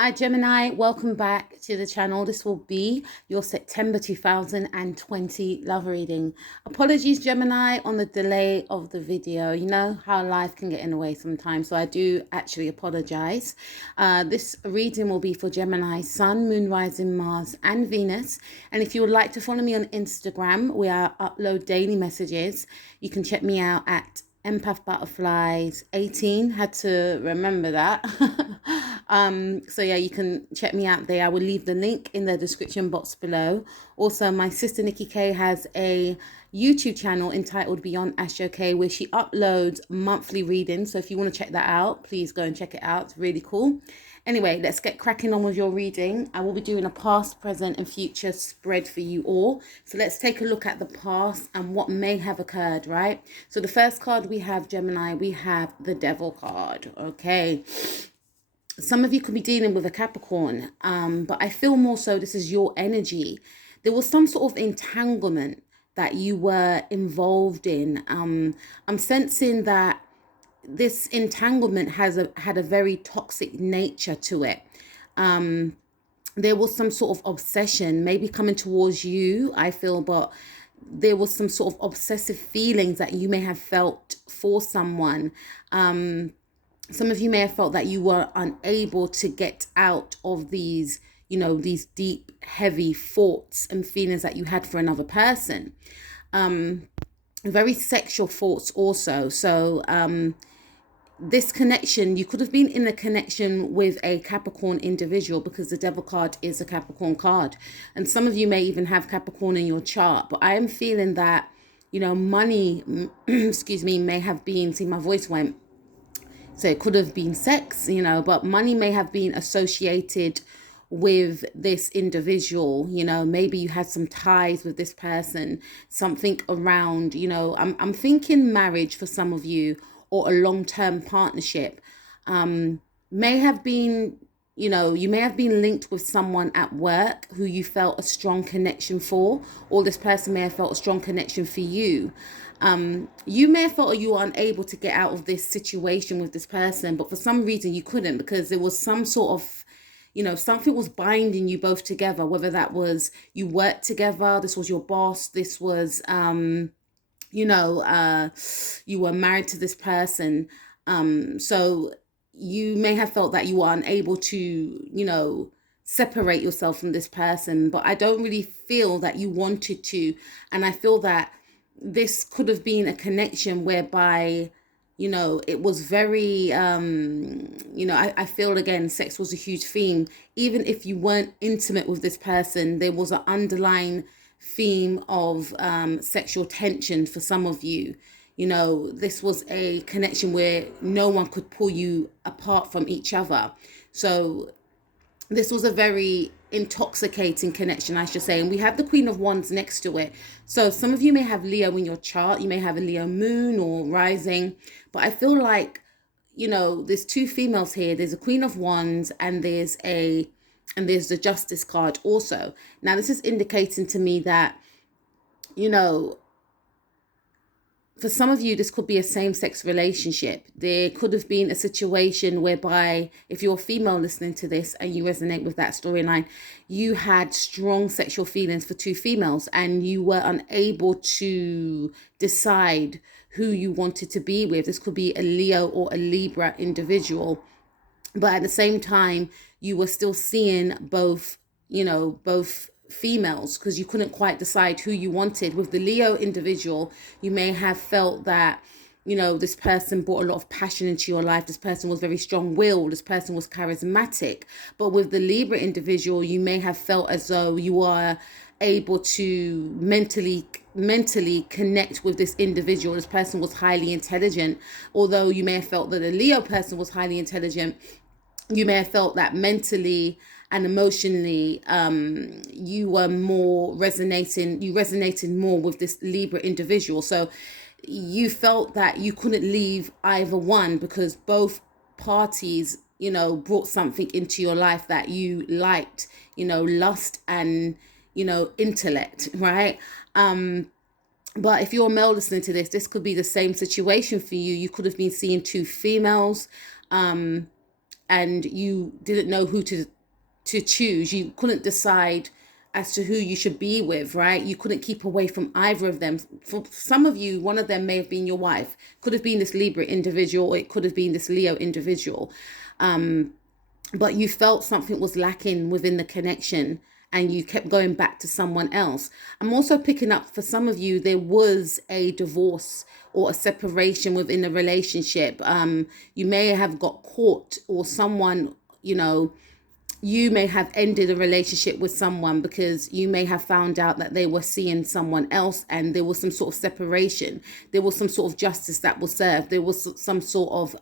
Hi Gemini, welcome back to the channel. This will be your September 2020 love reading. Apologies Gemini on the delay of the video. You know how life can get in the way sometimes, so I do actually apologize. This reading will be for Gemini, Sun, Moon, Rising, Mars and Venus. And if you would like to follow me on Instagram, where I upload daily messages, you can check me out at Empath Butterflies 18. Had to remember that. So yeah, you can check me out there. I will leave the link in the description box below. Also, my sister Nikki K has a YouTube channel entitled Beyond Astro K, where she uploads monthly readings. So if you want to check that out, please go and check it out. It's really cool. Anyway, let's get cracking on with your reading. I will be doing a past, present and future spread for you all. So let's take a look at the past and what may have occurred, right? So the first card we have, Gemini, we have the Devil card. Okay. Some of you could be dealing with a Capricorn, but I feel more so this is your energy. There was some sort of entanglement that you were involved in. I'm sensing that this entanglement had a very toxic nature to it. There was some sort of obsession maybe coming towards you, I feel, but there was some sort of obsessive feelings that you may have felt for someone. Some of you may have felt that you were unable to get out of these, these deep, heavy thoughts and feelings that you had for another person. Very sexual thoughts also. So this connection, you could have been in a connection with a Capricorn individual, because the Devil card is a Capricorn card. And some of you may even have Capricorn in your chart. But I am feeling that, money, excuse me, may have been, see my voice went. So it could have been sex, but money may have been associated with this individual. Maybe you had some ties with this person, something around, I'm thinking marriage for some of you, or a long-term partnership. May have been, you may have been linked with someone at work who you felt a strong connection for, or this person may have felt a strong connection for you. You may have felt you were unable to get out of this situation with this person, but for some reason you couldn't, because there was some sort of, something was binding you both together, whether that was you worked together, this was your boss, this was, you were married to this person. So you may have felt that you were unable to, separate yourself from this person, but I don't really feel that you wanted to. And I feel that this could have been a connection whereby, it was very, I feel again, sex was a huge theme. Even if you weren't intimate with this person, there was an underlying theme of sexual tension for some of you. This was a connection where no one could pull you apart from each other. So this was a very intoxicating connection, I should say. And we have the Queen of Wands next to it. So some of you may have Leo in your chart. You may have a Leo moon or rising. But I feel like, there's two females here. There's a Queen of Wands and there's the Justice card also. Now, this is indicating to me that, for some of you, this could be a same-sex relationship. There could have been a situation whereby, if you're a female listening to this and you resonate with that storyline, you had strong sexual feelings for two females and you were unable to decide who you wanted to be with. This could be a Leo or a Libra individual. But at the same time, you were still seeing both females, because you couldn't quite decide who you wanted. With the Leo individual, you may have felt that, this person brought a lot of passion into your life. This person was very strong-willed. This person was charismatic. But with the Libra individual, you may have felt as though you were able to mentally connect with this individual. This person was highly intelligent. Although you may have felt that the Leo person was highly intelligent, you may have felt that mentally and emotionally, you were more you resonated more with this Libra individual. So you felt that you couldn't leave either one, because both parties, brought something into your life that you liked, lust and, intellect, right? But if you're a male listening to this, this could be the same situation for you. You could have been seeing two females, and you didn't know who to choose. You couldn't decide as to who you should be with, right? You couldn't keep away from either of them. For some of you, one of them may have been your wife, could have been this Libra individual, or it could have been this Leo individual. But you felt something was lacking within the connection and you kept going back to someone else. I'm also picking up, for some of you, there was a divorce or a separation within the relationship. You may have got caught, or someone, you may have ended a relationship with someone because you may have found out that they were seeing someone else, and there was some sort of separation. There was some sort of justice that was served. There was some sort of,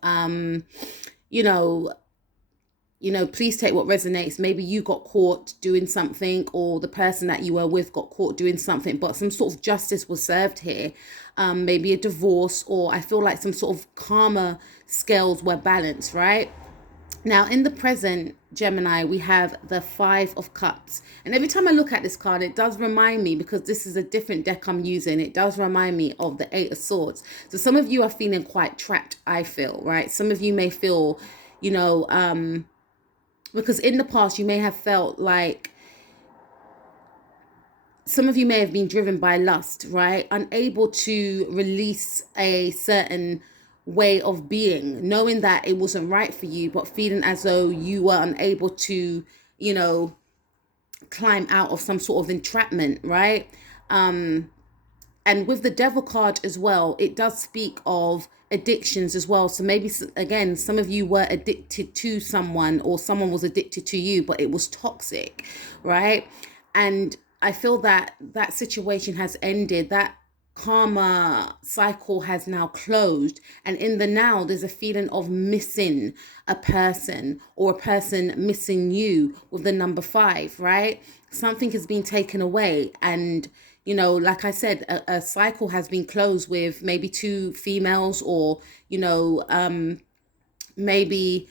please take what resonates. Maybe you got caught doing something, or the person that you were with got caught doing something, but some sort of justice was served here. Maybe a divorce, or I feel like some sort of karma scales were balanced, right? Now, in the present, Gemini, we have the 5 of Cups. And every time I look at this card, it does remind me, because this is a different deck I'm using, it does remind me of the 8 of Swords. So some of you are feeling quite trapped, I feel, right? Some of you may feel, because in the past, you may have felt like, some of you may have been driven by lust, right? Unable to release a certain way of being, knowing that it wasn't right for you, but feeling as though you were unable to, climb out of some sort of entrapment, right? And with the Devil card as well, it does speak of addictions as well. So maybe, again, some of you were addicted to someone, or someone was addicted to you, but it was toxic, right? And I feel that that situation has ended. That karma cycle has now closed, and in the now there's a feeling of missing a person, or a person missing you, with the number 5, right? Something has been taken away, and like I said, a cycle has been closed with maybe 2 females, or maybe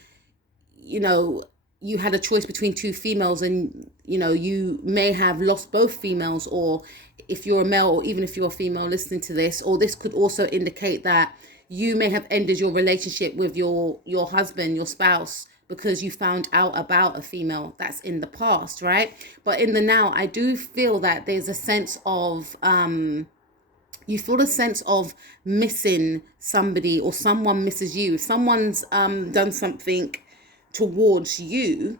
you had a choice between 2 females, and you may have lost both females, or if you're a male, or even if you're a female listening to this, or this could also indicate that you may have ended your relationship with your husband, your spouse, because you found out about a female that's in the past, right? But in the now, I do feel that there's a sense of you feel a sense of missing somebody, or someone misses you. If someone's done something towards you,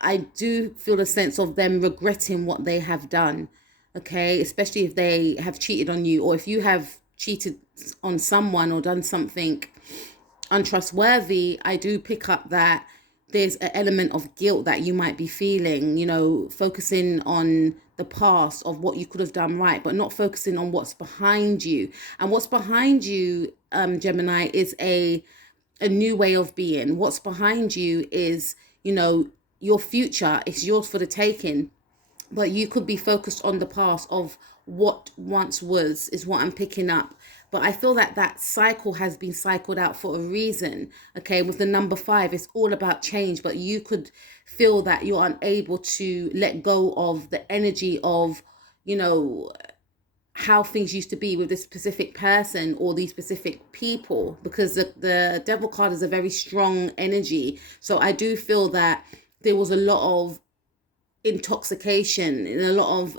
I do feel a sense of them regretting what they have done, okay? Especially if they have cheated on you, or if you have cheated on someone or done something untrustworthy. I do pick up that there's an element of guilt that you might be feeling, focusing on the past of what you could have done right, but not focusing on what's behind you. And what's behind you, Gemini, is a new way of being. What's behind you is, your future. It's yours for the taking, but you could be focused on the past of what once was, is what I'm picking up. But I feel that that cycle has been cycled out for a reason. Okay, with the number 5, it's all about change, but you could feel that you're unable to let go of the energy of, how things used to be with this specific person or these specific people, because the Devil card is a very strong energy. So I do feel that there was a lot of intoxication and a lot of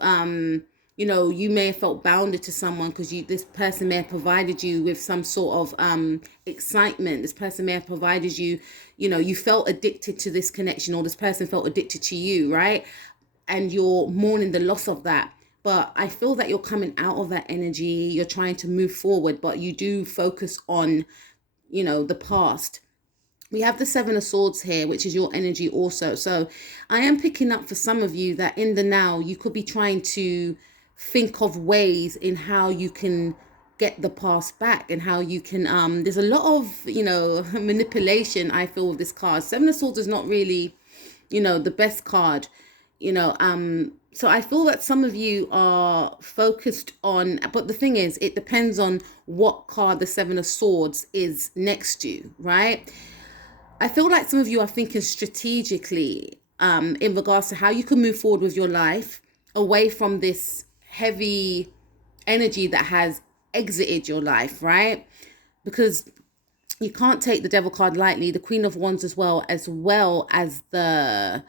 you may have felt bounded to someone because this person may have provided you with some sort of excitement. This person may have provided you, you felt addicted to this connection, or this person felt addicted to you, right? And you're mourning the loss of that. But I feel that you're coming out of that energy. You're trying to move forward, but you do focus on, the past. We have the 7 of Swords here, which is your energy also. So I am picking up for some of you that in the now, you could be trying to think of ways in how you can get the past back, and how you can, there's a lot of, manipulation, I feel, with this card. 7 of Swords is not really, the best card, so I feel that some of you are focused on, but the thing is, it depends on what card the 7 of Swords is next to, right? I feel like some of you are thinking strategically in regards to how you can move forward with your life away from this heavy energy that has exited your life, right? Because you can't take the Devil card lightly, the Queen of Wands as well as the,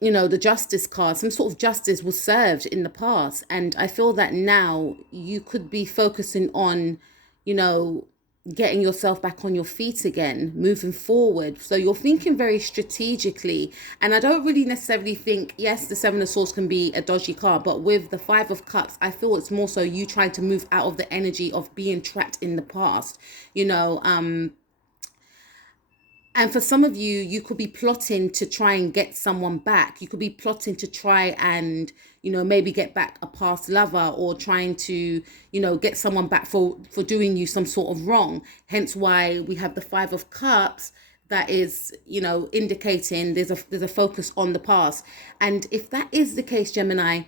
you know, the Justice card. Some sort of justice was served in the past. And I feel that now you could be focusing on, you know, getting yourself back on your feet again, moving forward. So you're thinking very strategically. And I don't really necessarily think, yes, the Seven of Swords can be a dodgy card, but with the Five of Cups, I feel it's more so you trying to move out of the energy of being trapped in the past, you know. And for some of you, you could be plotting to try and get someone back. You could be plotting to try and, you know, maybe get back a past lover, or trying to, you know, get someone back for doing you some sort of wrong. Hence why we have the Five of Cups. That is, you know, indicating there's a focus on the past. And if that is the case, Gemini,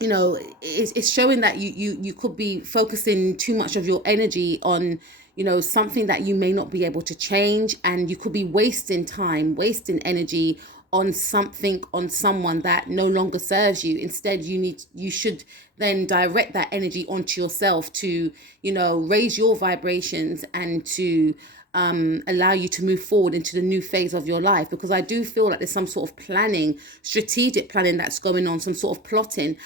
you know, it's showing that you could be focusing too much of your energy on, you know, something that you may not be able to change, and you could be wasting time, wasting energy on something, on someone that no longer serves you. Instead, you should then direct that energy onto yourself to, you know, raise your vibrations and to allow you to move forward into the new phase of your life. Because I do feel like there's some sort of planning, strategic planning that's going on, some sort of plotting.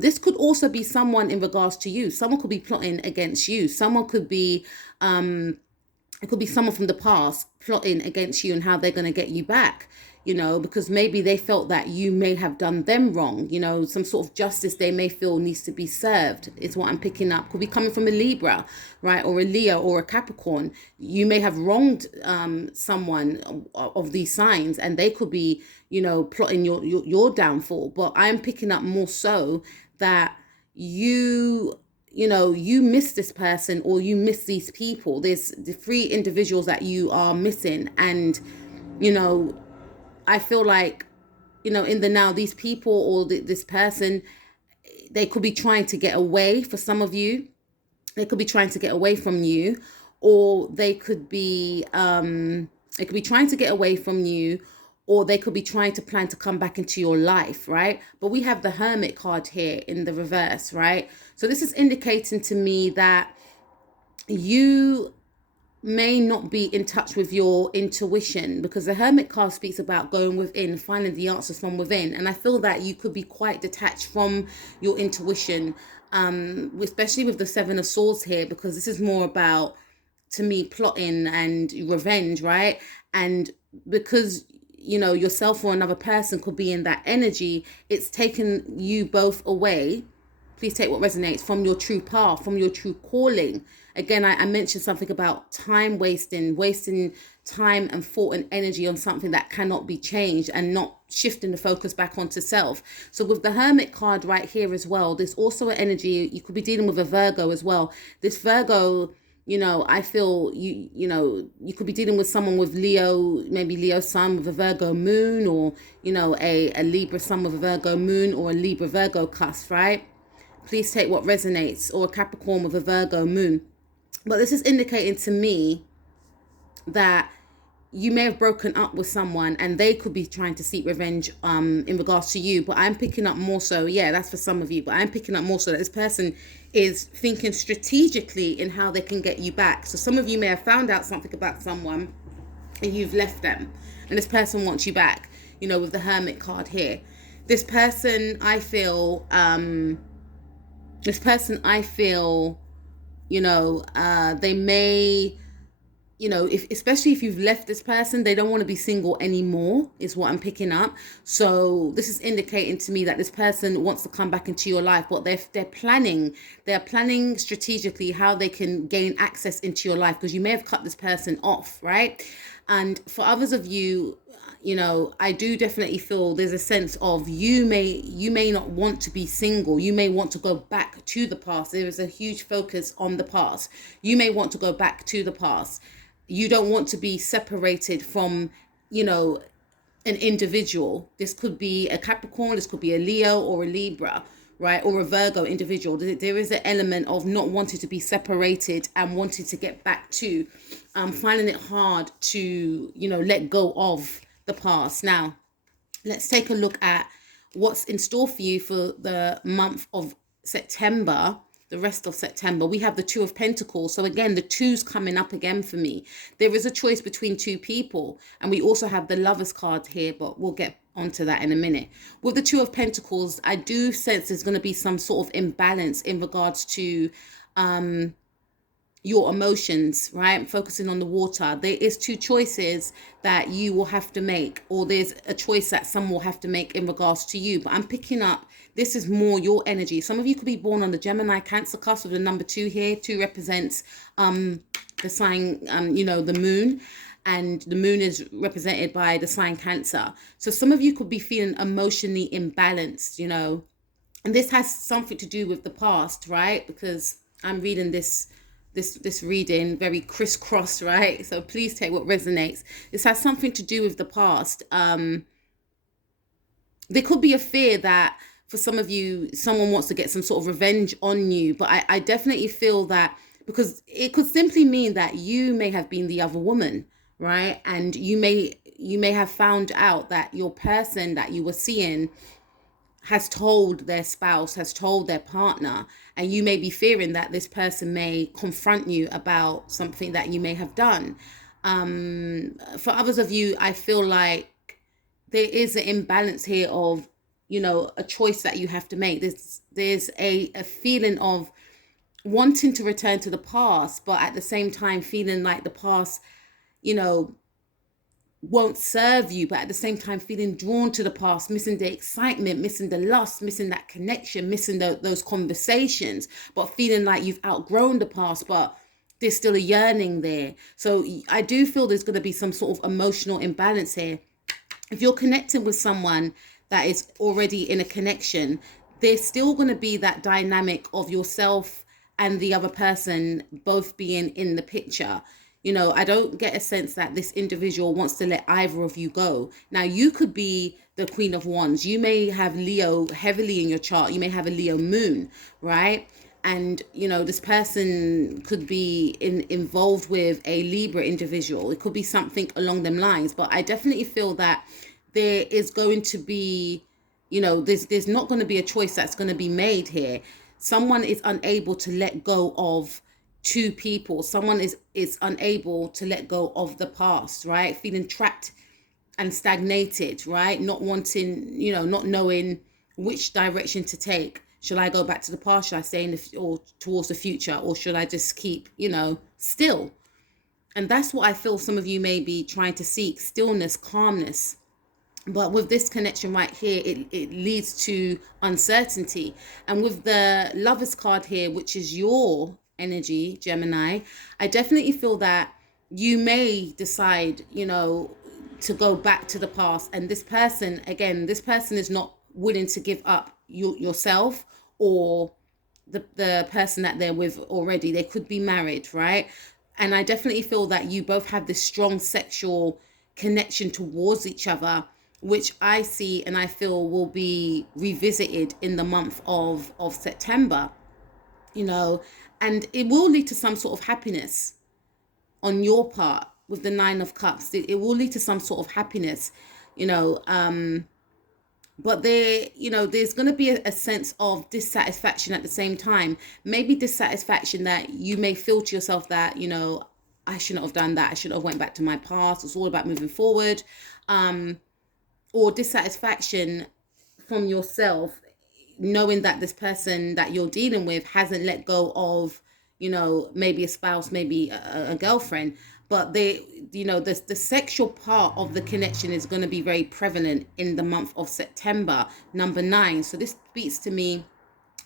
This could also be someone in regards to you. Someone could be plotting against you. Someone could be, it could be someone from the past plotting against you and how they're going to get you back, you know, because maybe they felt that you may have done them wrong, you know, some sort of justice they may feel needs to be served is what I'm picking up. Could be coming from a Libra, right, or a Leo or a Capricorn. You may have wronged someone of these signs, and they could be, you know, plotting your downfall. But I'm picking up more so that you know, you miss this person, or you miss these people. There's the three individuals that you are missing. And, you know, I feel like, you know, in the now, these people or this person, they could be trying to get away. For some of you, they could be trying to get away from you, or they could be trying to get away from you, or they could be trying to plan to come back into your life, right? But we have the Hermit card here in the reverse, right? So this is indicating to me that you may not be in touch with your intuition, because the Hermit card speaks about going within, finding the answers from within. And I feel that you could be quite detached from your intuition, especially with the Seven of Swords here, because this is more about, to me, plotting and revenge, right? And because, you know, yourself or another person could be in that energy, it's taken you both away. Please take what resonates from your true path, from your true calling. Again, I mentioned something about time wasting time and thought and energy on something that cannot be changed, and not shifting the focus back onto self. So with the Hermit card right here as well, there's also an energy. You could be dealing with a Virgo as well. This Virgo, you know, I feel you know, you could be dealing with someone with Leo, maybe Leo sun with a Virgo moon, or, you know, a Libra sun with a Virgo moon, or a Libra Virgo cusp, right? Please take what resonates, or a Capricorn with a Virgo moon. But this is indicating to me that you may have broken up with someone, and they could be trying to seek revenge in regards to you. But I'm picking up more so, yeah, that's for some of you, but I'm picking up more so that this person is thinking strategically in how they can get you back. So some of you may have found out something about someone and you've left them, and this person wants you back, you know, with the Hermit card here. This person, I feel, you know, they may, you know, especially if you've left this person, they don't want to be single anymore, is what I'm picking up. So this is indicating to me that this person wants to come back into your life, but they're planning strategically how they can gain access into your life, because you may have cut this person off, right? And for others of you, you know, I do definitely feel there's a sense of you may not want to be single. You may want to go back to the past. There is a huge focus on the past. You may want to go back to the past. You don't want to be separated from, you know, an individual. This could be a Capricorn, this could be a Leo or a Libra, right? Or a Virgo individual. There is an element of not wanting to be separated and wanting to get back to, finding it hard to, you know, let go of the past. Now, let's take a look at what's in store for you for the month of September, the rest of September. We have the Two of Pentacles. So again, the two's coming up again for me. There is a choice between two people. And we also have the Lovers card here, but we'll get onto that in a minute. With the Two of Pentacles, I do sense there's going to be some sort of imbalance in regards to your emotions, right? Focusing on the water. There is two choices that you will have to make, or there's a choice that some will have to make in regards to you. But I'm picking up, this is more your energy. Some of you could be born on the Gemini Cancer cusp with the number 2 here. 2 represents the sign, the moon. And the moon is represented by the sign Cancer. So some of you could be feeling emotionally imbalanced, and this has something to do with the past, right? Because I'm reading this reading very crisscross, right? So please take what resonates. This has something to do with the past. There could be a fear that for some of you, someone wants to get some sort of revenge on you. But I definitely feel that, because it could simply mean that you may have been the other woman, right? And you may have found out that your person that you were seeing has told their spouse, has told their partner, and you may be fearing that this person may confront you about something that you may have done. For others of you, I feel like there is an imbalance here of, a choice that you have to make. There's a feeling of wanting to return to the past, but at the same time feeling like the past, won't serve you, but at the same time feeling drawn to the past, missing the excitement, missing the lust, missing that connection, missing those conversations, but feeling like you've outgrown the past, but there's still a yearning there. So I do feel there's going to be some sort of emotional imbalance here. If you're connecting with someone that is already in a connection, there's still going to be that dynamic of yourself and the other person both being in the picture. I don't get a sense that this individual wants to let either of you go. Now, you could be the Queen of Wands. You may have Leo heavily in your chart. You may have a Leo moon, right? And, this person could be involved with a Libra individual. It could be something along them lines. But I definitely feel that there is going to be, there's not going to be a choice that's going to be made here. Someone is unable to let go of two people. Someone is unable to let go of the past, right? Feeling trapped and stagnated, right? Not wanting, not knowing which direction to take. Should I go back to the past? Should I stay or towards the future? Or should I just keep, still? And that's what I feel some of you may be trying to seek: stillness, calmness. But with this connection right here, it leads to uncertainty. And with the Lovers card here, which is your energy, Gemini, I definitely feel that you may decide, to go back to the past. And this person is not willing to give up yourself or the person that they're with already. They could be married, right? And I definitely feel that you both have this strong sexual connection towards each other, which I see and I feel will be revisited in the month of September, and it will lead to some sort of happiness on your part with the 9 of Cups. It will lead to some sort of happiness, but there's going to be a sense of dissatisfaction at the same time. Maybe dissatisfaction that you may feel to yourself that, I shouldn't have done that. I should have went back to my past. It's all about moving forward. Or dissatisfaction from yourself, knowing that this person that you're dealing with hasn't let go of, maybe a spouse, maybe a girlfriend, but the sexual part of the connection is going to be very prevalent in the month of September, number 9. So this speaks to me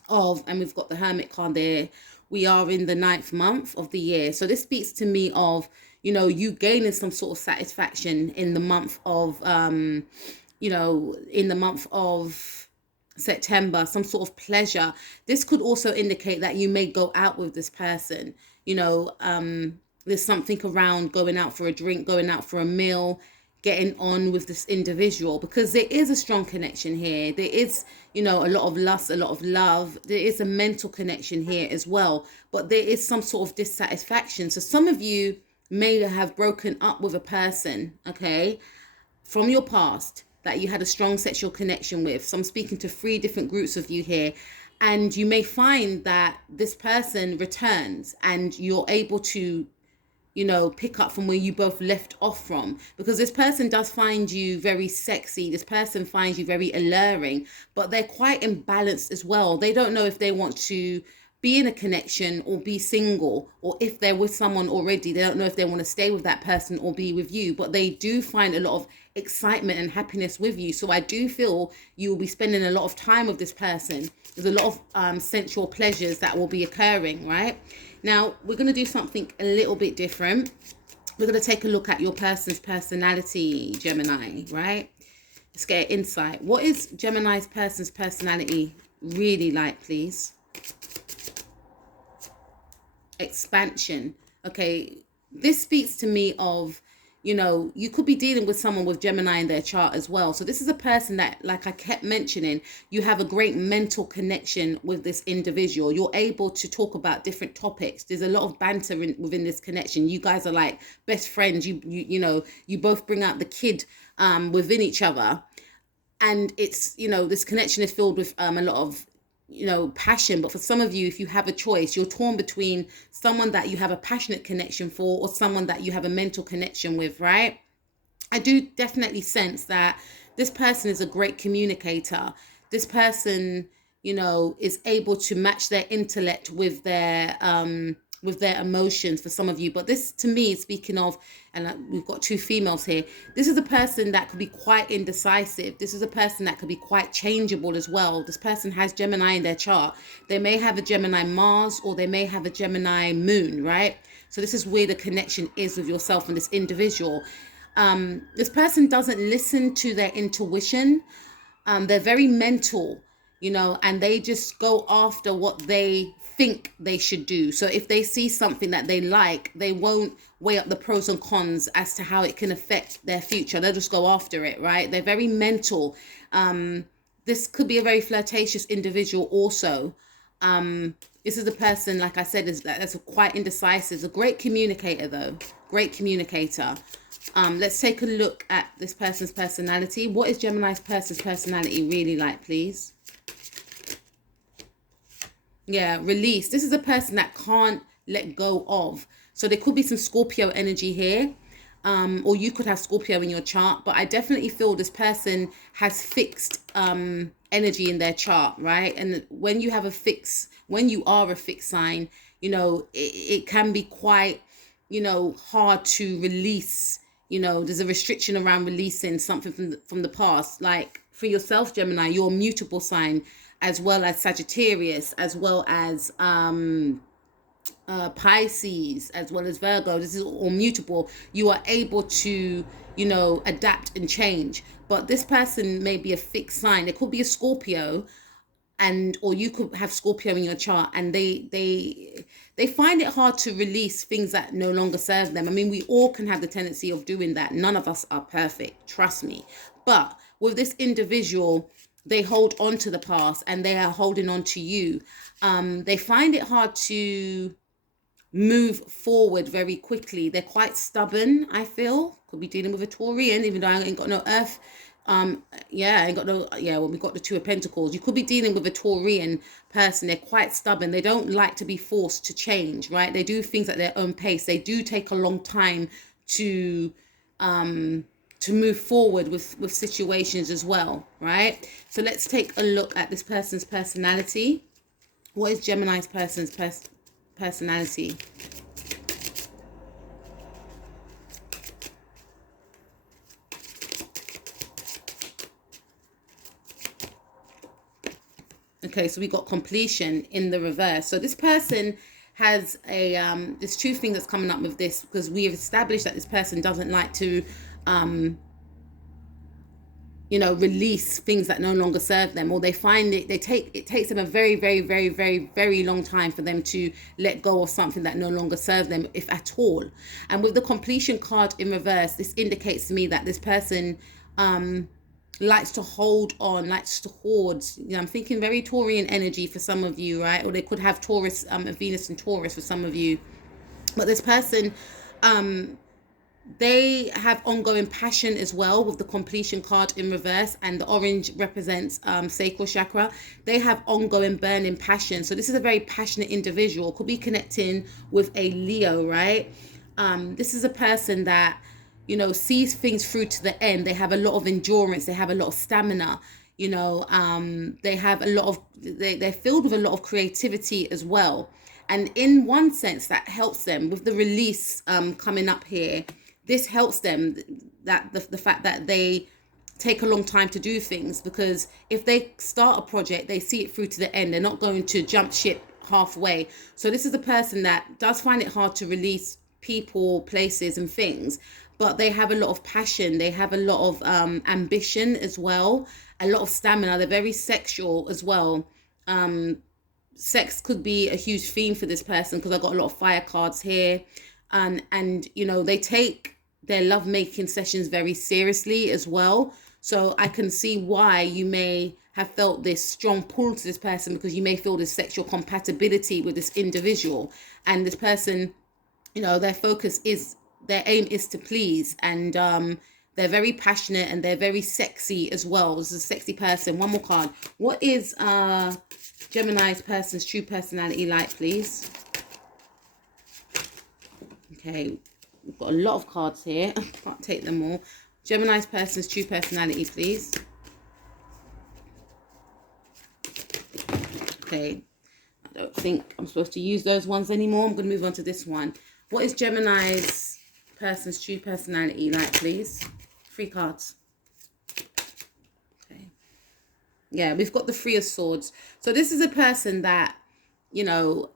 of, and we've got the Hermit card there, we are in the 9th month of the year. So this speaks to me of, you gaining some sort of satisfaction in the month of, September, some sort of pleasure. This could also indicate that you may go out with this person. There's something around going out for a drink, going out for a meal, getting on with this individual, because there is a strong connection here. There is, a lot of lust, a lot of love. There is a mental connection here as well, but there is some sort of dissatisfaction. So some of you may have broken up with a person, okay, from your past that you had a strong sexual connection with. So I'm speaking to 3 different groups of you here. And you may find that this person returns and you're able to, you know, pick up from where you both left off from, because this person does find you very sexy. This person finds you very alluring, but they're quite imbalanced as well. They don't know if they want to be in a connection or be single, or if they're with someone already, they don't know if they want to stay with that person or be with you, but they do find a lot of excitement and happiness with you. So I do feel you will be spending a lot of time with this person. There's a lot of sensual pleasures that will be occurring, right? Now, we're going to do something a little bit different. We're going to take a look at your person's personality, Gemini, right? Let's get insight. What is Gemini's person's personality really like, please? Expansion. Okay, this speaks to me of, you know, you could be dealing with someone with Gemini in their chart as well. So this is a person that, like I kept mentioning, you have a great mental connection with this individual. You're able to talk about different topics. There's a lot of banter within this connection. You guys are like best friends. You know, you both bring out the kid within each other. And it's, you know, this connection is filled with a lot of, you know, passion. But for some of you, if you have a choice, you're torn between someone that you have a passionate connection for or someone that you have a mental connection with, right? I do definitely sense that this person is a great communicator. This person, you know, is able to match their intellect with their emotions for some of you. But this, to me, speaking of, and we've got two females here, this is a person that could be quite indecisive. This is a person that could be quite changeable as well. This person has Gemini in their chart. They may have a Gemini Mars, or they may have a Gemini Moon, right? So this is where the connection is with yourself and this individual. This person doesn't listen to their intuition. They're very mental, you know, and they just go after what they think they should do. So if they see something that they like, they won't weigh up the pros and cons as to how it can affect their future. They'll just go after it, right? They're very mental. This could be a very flirtatious individual also. This is a person, like I said, that's quite indecisive. A great communicator though, great communicator. Let's take a look at this person's personality. What is Gemini's person's personality really like, please? Yeah, release. This is a person that can't let go of. So there could be some Scorpio energy here. Or you could have Scorpio in your chart. But I definitely feel this person has fixed energy in their chart, right? And when you are a fixed sign, you know, it can be quite, you know, hard to release. You know, there's a restriction around releasing something from the past. Like for yourself, Gemini, you're a mutable sign, as well as Sagittarius, as well as Pisces, as well as Virgo. This is all mutable. You are able to, you know, adapt and change. But this person may be a fixed sign. It could be a Scorpio, or you could have Scorpio in your chart, and they find it hard to release things that no longer serve them. I mean, we all can have the tendency of doing that. None of us are perfect, trust me. But with this individual, they hold on to the past and they are holding on to you. They find it hard to move forward very quickly. They're quite stubborn, I feel. Could be dealing with a Taurian, even though I ain't got no earth. Well, we got the Two of Pentacles. You could be dealing with a Taurian person. They're quite stubborn. They don't like to be forced to change, right? They do things at their own pace. They do take a long time to move forward with situations as well, right? So let's take a look at this person's personality. What is Gemini's person's personality? Okay, so we got completion in the reverse. So this person has a there's two things that's coming up with this, because we have established that this person doesn't like to you know, release things that no longer serve them, or they find it takes them a very, very, very, very, very long time for them to let go of something that no longer serves them, if at all. And with the completion card in reverse, this indicates to me that this person likes to hold on, likes to hoard. You know, I'm thinking very Taurian energy for some of you, right? Or they could have Taurus, Venus and Taurus for some of you. But this person They have ongoing passion as well with the completion card in reverse, and the orange represents sacral chakra. They have ongoing burning passion. So this is a very passionate individual. Could be connecting with a Leo, right? This is a person that, you know, sees things through to the end. They have a lot of endurance. They have a lot of stamina. You know, they have a lot of, they're filled with a lot of creativity as well. And in one sense, that helps them with the release coming up here. This helps them, that the fact that they take a long time to do things, because if they start a project, they see it through to the end. They're not going to jump ship halfway. So this is a person that does find it hard to release people, places and things, but they have a lot of passion. They have a lot of ambition as well, a lot of stamina. They're very sexual as well. Sex could be a huge theme for this person, because I've got a lot of fire cards here. And you know, they take their love making sessions very seriously as well. So I can see why you may have felt this strong pull to this person, because you may feel this sexual compatibility with this individual. And this person, you know, their focus is, their aim is to please. And they're very passionate and they're very sexy as well. This is a sexy person. One more card. What is Gemini's person's true personality like, please? Okay, we've got a lot of cards here. I can't take them all. Gemini's person's true personality, please. Okay, I don't think I'm supposed to use those ones anymore. I'm going to move on to this one. What is Gemini's person's true personality like, please? 3 cards. Okay. Yeah, we've got the 3 of Swords. So this is a person that, you know,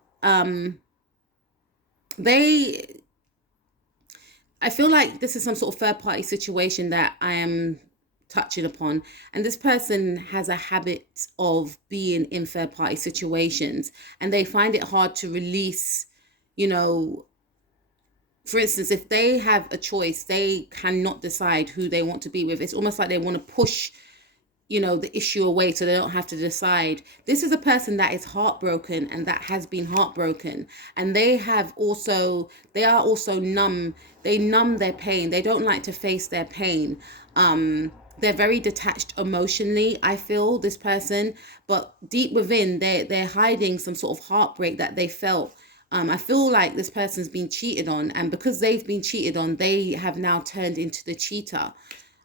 I feel like this is some sort of third party situation that I am touching upon. And this person has a habit of being in third party situations, and they find it hard to release, you know, for instance, if they have a choice, they cannot decide who they want to be with. It's almost like they want to push, you know, the issue away so they don't have to decide. This is a person that is heartbroken and that has been heartbroken. And they are also numb. They numb their pain. They don't like to face their pain. They're very detached emotionally, I feel, this person. But deep within, they're hiding some sort of heartbreak that they felt. I feel like this person's been cheated on. And because they've been cheated on, they have now turned into the cheater.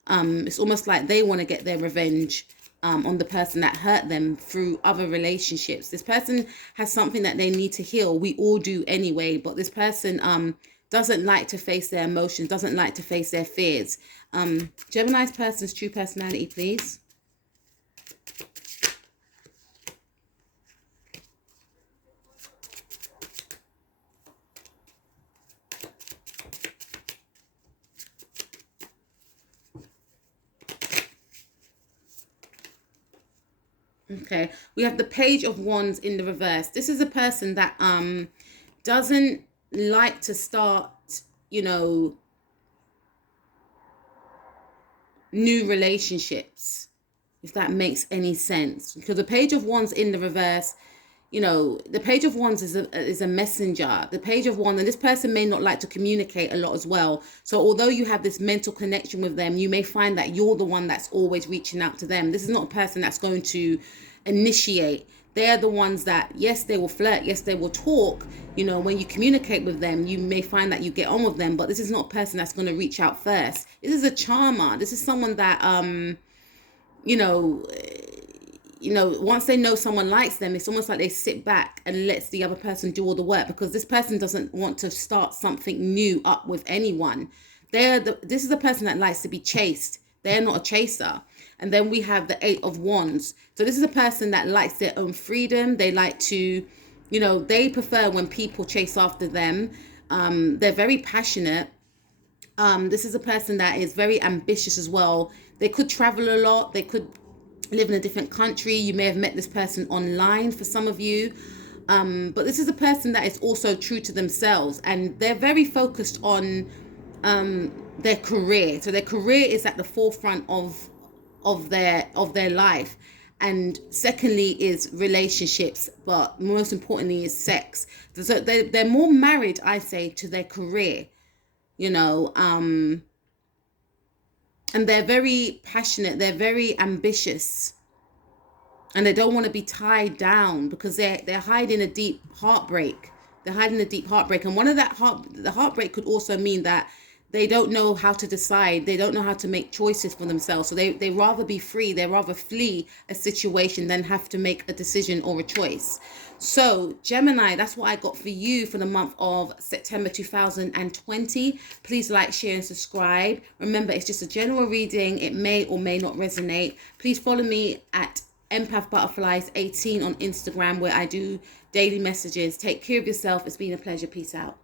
It's almost like they want to get their revenge on the person that hurt them through other relationships. This person has something that they need to heal. We all do anyway, but this person doesn't like to face their emotions, doesn't like to face their fears. Gemini's person's true personality, please. Okay, we have the Page of Wands in the reverse. This is a person that doesn't like to start, you know, new relationships, if that makes any sense. Because the Page of Wands in the reverse, you know, the Page of Wands is a messenger. The Page of Wands, and this person may not like to communicate a lot as well. So although you have this mental connection with them, you may find that you're the one that's always reaching out to them. This is not a person that's going to initiate. They're the ones that, yes, they will flirt, yes, they will talk. You know, when you communicate with them, you may find that you get on with them, but this is not a person that's going to reach out first. This is a charmer. This is someone that, you know, once they know someone likes them, it's almost like they sit back and lets the other person do all the work, because this person doesn't want to start something new up with anyone. This is a person that likes to be chased. They're not a chaser. And then we have the 8 of Wands. So this is a person that likes their own freedom. They like to, you know, they prefer when people chase after them. They're very passionate. This is a person that is very ambitious as well. They could travel a lot. They could live in a different country. You may have met this person online for some of you. But this is a person that is also true to themselves, and they're very focused on their career. So their career is at the forefront of their life. And secondly is relationships, but most importantly is sex. So they're more married, I say, to their career. you know, and they're very passionate, they're very ambitious, and they don't want to be tied down because they're hiding a deep heartbreak. They're hiding a deep heartbreak, and one of the heartbreak could also mean that they don't know how to decide. They don't know how to make choices for themselves. So they rather be free. They rather flee a situation than have to make a decision or a choice. So Gemini, that's what I got for you for the month of September 2020. Please like, share, and subscribe. Remember, it's just a general reading. It may or may not resonate. Please follow me at Empath Butterflies 18 on Instagram, where I do daily messages. Take care of yourself. It's been a pleasure. Peace out.